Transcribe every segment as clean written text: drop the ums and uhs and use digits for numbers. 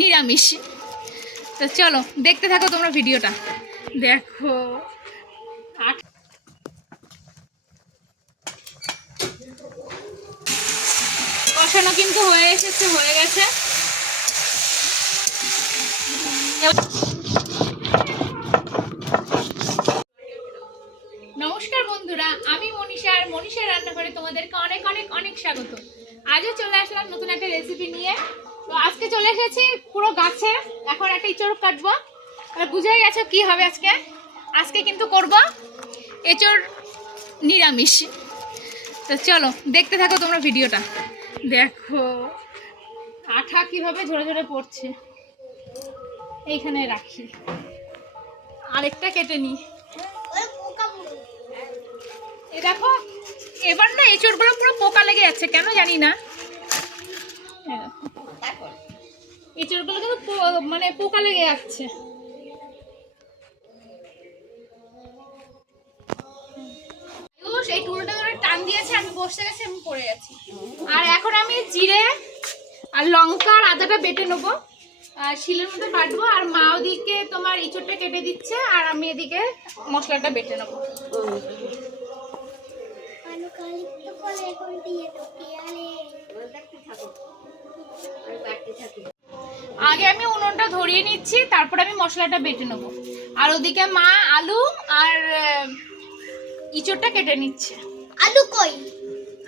নিরামিষ। তো চলো দেখতে থাকো তোমরা ভিডিওটা। দেখো কষানো কিন্তু হয়ে গেছে। নমস্কার বন্ধুরা, আমি মনীষা আর মনীষার রান্নাঘরে তোমাদেরকে অনেক অনেক অনেক স্বাগত। আজও চলে আসলাম নতুন একটা রেসিপি নিয়ে। তো আজকে চলে এসেছি পুরো গাছে, এখন একটা ইঁচড় কাটবো। বুঝে গেছো কি হবে আজকে। আজকে কিন্তু করব এঁচড় নিরামিষ। তো চলো দেখতে থাকো তোমরা ভিডিওটা। দেখো আঠা কিভাবে ঝরে ঝরে পড়ছে। এইখানে রাখি, আরেকটা কেটে নিই। এ দেখো এবার না এঁচড়গুলো পুরো পোকা লেগে যাচ্ছে, কেন জানি না। এঁচড়গুলো কিন্তু মানে পোকা লেগে যাচ্ছে। এই টুলটা ধরে টান দিয়েছে, আমি বসে গেছি, আমি পড়ে গেছি। আর এখন আমি জিরে আর লঙ্কা আর আদাটা বেটে নেবো, আর শিলের মধ্যে বাটবো। আর মা ওদিকে তোমার এঁচড়টা কেটে দিচ্ছে, আর আমি এদিকে মশলাটা বেটে নেবো। আগে আমি উনুনটা ধরিয়ে নিচ্ছি, তারপর আমি মশলাটা বেটে নেবো। আর ওদিকে মা আলু আর ইঁচড়টা কেটে নিচ্ছে। আলু কই?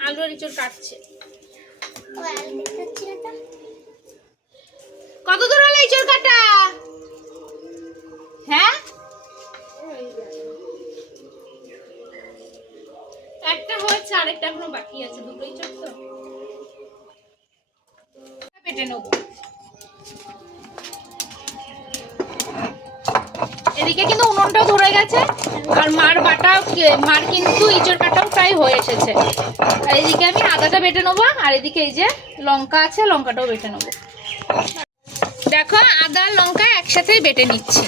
আলু আর ইঁচড় কাটছে। কত দূর হলো ইঁচড় কাটা? হ্যাঁ, একটা হয়েছে, আরেকটা এখনো বাকি আছে। দুটো ইঁচড় তো কেটে নেবো। এদিকে কিন্তু উনুনটাও ধরে গেছে, আর মার কিন্তু ইঁচড় কাটাও প্রায় হয়ে এসেছে। আর এদিকে আমি আদাটা বেটে নেবো, আর এদিকে এই যে লঙ্কা আছে, লঙ্কাটাও বেটে নেবো। দেখো আদা লঙ্কা একসাথেই বেটে নিচ্ছি।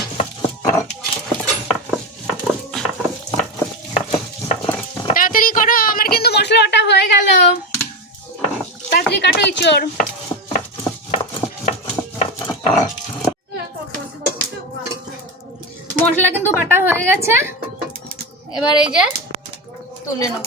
তাড়াতাড়ি করো, আমার কিন্তু মশলাটা হয়ে গেল। তাড়াতাড়ি কাটো ইঁচড়। মশলা কিন্তু বাটা হয়ে গেছে, এবার এই যে তুলে নেব।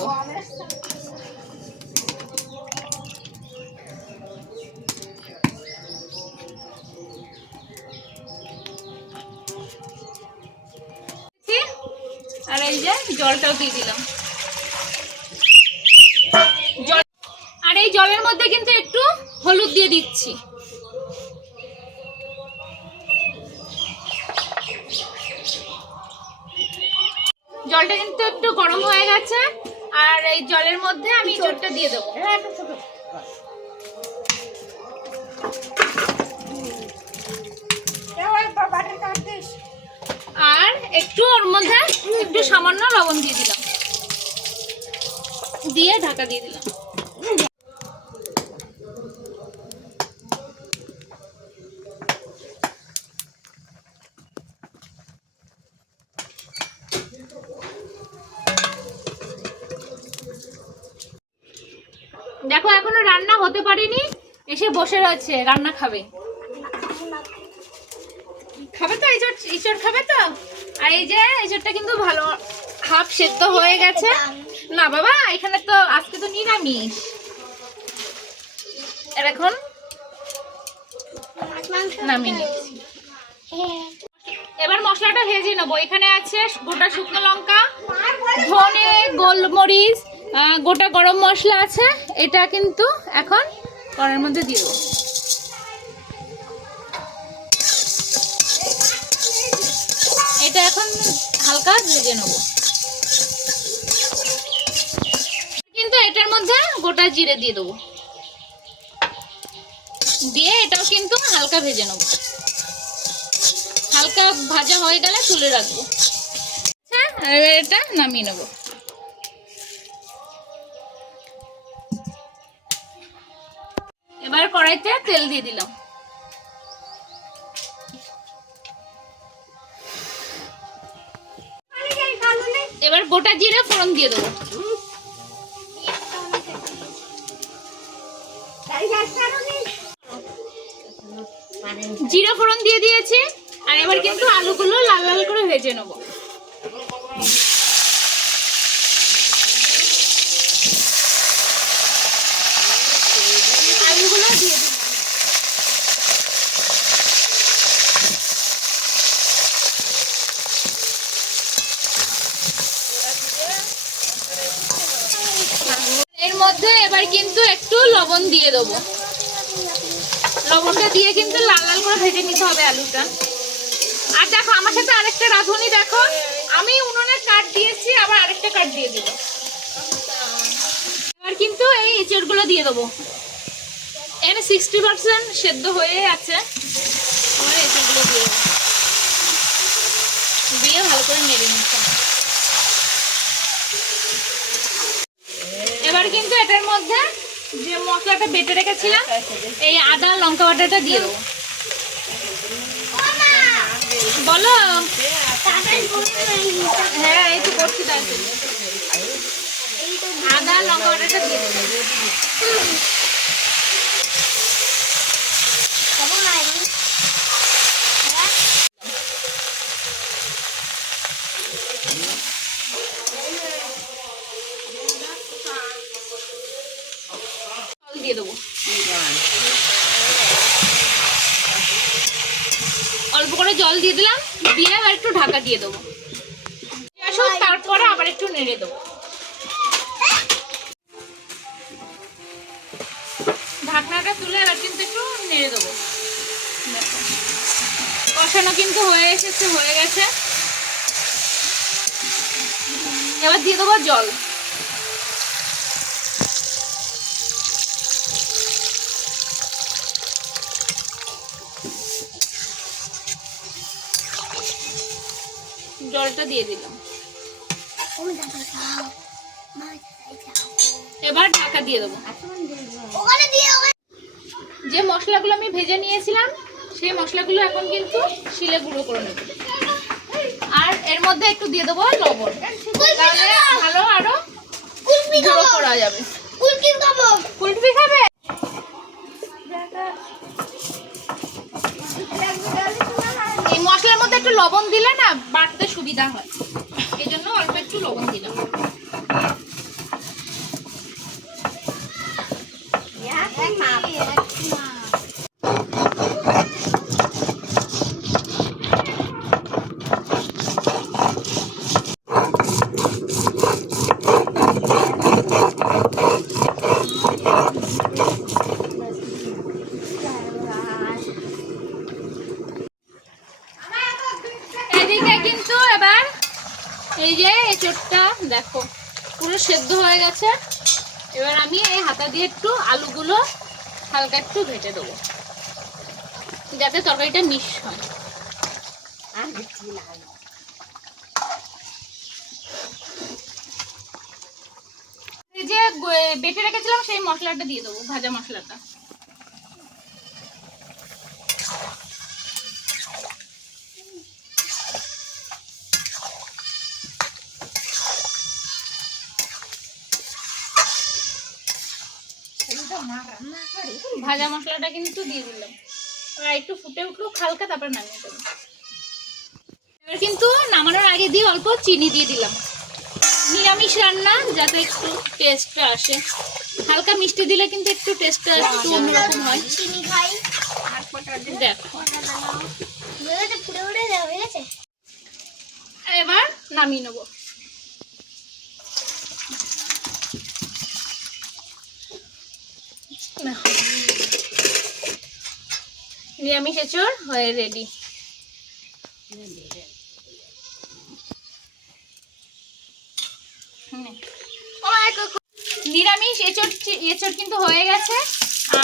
আর এই যে জলটাও দিয়ে দিলাম। আর এই জলের মধ্যে কিন্তু একটু হলুদ দিয়ে দিচ্ছি। জলটা কিন্তু একটু গরম হয়ে গেছে, আর এই জলের মধ্যে আমি ইঁচড়টা দিয়ে দেবো। আর একটু ওর মধ্যে একটু সামান্য লবণ দিয়ে দিলাম, দিয়ে ঢাকা দিয়ে দিলাম। দেখো এখনো রান্না হতে পারেনি, এসে বসে রয়েছে, রান্না খাবে। খাবে তো ইঁচড় খাবে তো। আর এই যে ইঁচড়টা কিন্তু ভালো হাফ সেদ্ধ হয়ে গেছে। না বাবা, এখানে তো আজকে তো নিরামিষ। আর এখন নামিয়ে নিচ্ছি। এবার মশলাটা ভেজে নেবো। এখানে আছে গোটা শুকনো লঙ্কা, ধনে, গোলমরিচ, গোটা গরম মশলা আছে। এটা কিন্তু এখন কড়াইয়ের মধ্যে দিয়ে দেবো। এটা এখন হালকা ভেজে নেব। কিন্তু এটার মধ্যে গোটা জিরে দিয়ে দেবো, দিয়ে এটাও কিন্তু হালকা ভেজে নেব। হালকা ভাজা হয়ে গেলে তুলে রাখবো। আর এটা নামিয়ে নেব। এবার কড়াইতে তেল দিয়ে দিলাম। এবার গোটা জিরে ফোড়ন দিয়ে দেবো। জিরা ফোড়ন দিয়ে দিয়েছি। আর এবার কিন্তু আলুগুলো লাল লাল করে ভেজে নেবো। আলুগুলো দিয়ে দিই। এর মধ্যে এবার কিন্তু একটু লবণ দিয়ে দেবো। লবণটা দিয়ে কিন্তু লাল লাল করে ভেজে নিতে হবে আলুটা। আর দেখো আমার সাথে আরেকটা রাঁধুনি, দেখো আমি উনুনে কাঠ দিয়েছি, আবার আরেকটা কাঠ দিয়ে দিব। এবার কিন্তু এই এঁচড়গুলো দিয়ে দেবো। এখানে 60% সেদ্ধ হয়ে আছে। আমার এঁচড়গুলো দিয়ে দেবো, দিয়ে ভালো করে নেড়ে নিতে হবে। এবার কিন্তু এটার মধ্যে যে মশলাটা বেটে রেখেছিলাম, এই আদা লঙ্কা বাটাটা দিয়ে দেবো। বলো। হ্যাঁ এই তো করছি, তাই আদা লঙ্কা বাটাটা দিয়ে দেবো। দিয়ে দেবো অল্প করে জল দিয়ে দিলাম, দিয়ে আর একটু ঢাকা দিয়ে দেবো। তারপরে আবার একটু নেড়ে দেবো। ঢাকনাটা তুলে এবার কিন্তু একটু নেড়ে দেবো। কষানো কিন্তু হয়ে এসেছে, হয়ে গেছে। এবার দিয়ে দেবো জল। জলটা দিয়ে দিলাম। এবার ঢাকা দিয়ে দেবো। যে মশলাগুলো আমি ভেজে নিয়েছিলাম সেই মশলাগুলো এখন কিন্তু শিলে গুঁড়ো করে নেব। আর এর মধ্যে একটু দিয়ে দেবো লবণ, তাহলে ভালো আরো গুঁড়ো করা যাবে। কুলফি খাবে? এই মশলার মধ্যে একটু লবণ দিলে না বাটতে সুবিধা হয়, এই জন্য অল্প একটু লবণ দিলাম। এদিকে কিন্তু এবার এই যে এঁচড়টা দেখো পুরো সেদ্ধ হয়ে গেছে। এবার আমি এই হাতা দিয়ে একটু আলুগুলো হালকা একটু ভেজে দেবো, যাতে তরকারিটা মিক্স হয়। এই যে বেটে রেখেছিলাম সেই মশলাটা দিয়ে দেবো, ভাজা মশলাটা। ভাজা মশলাটা কিন্তু দিয়ে দিলাম, আর একটু ফুটে উঠলো হালকা, তারপর নামিয়ে দেবো। এবার কিন্তু নামানোর আগে দিয়ে অল্প চিনি দিয়ে দিলাম। নিরামিষ রান্না যাতে একটু টেস্টটা আসে, হালকা মিষ্টি দিলে কিন্তু একটু টেস্টটা একটু অন্যরকম হয়। দেখো এবার নামিয়ে নেবো। নিরামিষ এঁচড় হয়ে রেডি। নিরামিষ এঁচড় কিন্তু হয়ে গেছে।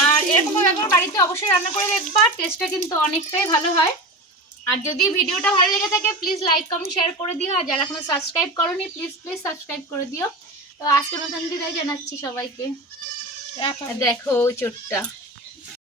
আর এরকম একবার বাড়িতে অবশ্যই রান্না করে দেখবা, টেস্টটা কিন্তু অনেকটাই ভালো হয়। আর যদি ভিডিওটা ভালো লেগে থাকে প্লিজ লাইক কমেন্ট শেয়ার করে দিও। আর যারা এখনো সাবস্ক্রাইব করোনি প্লিজ সাবস্ক্রাইব করে দিও। তো আজকে নতুন বিদায় জানাচ্ছি সবাইকে। দেখো চোরটা।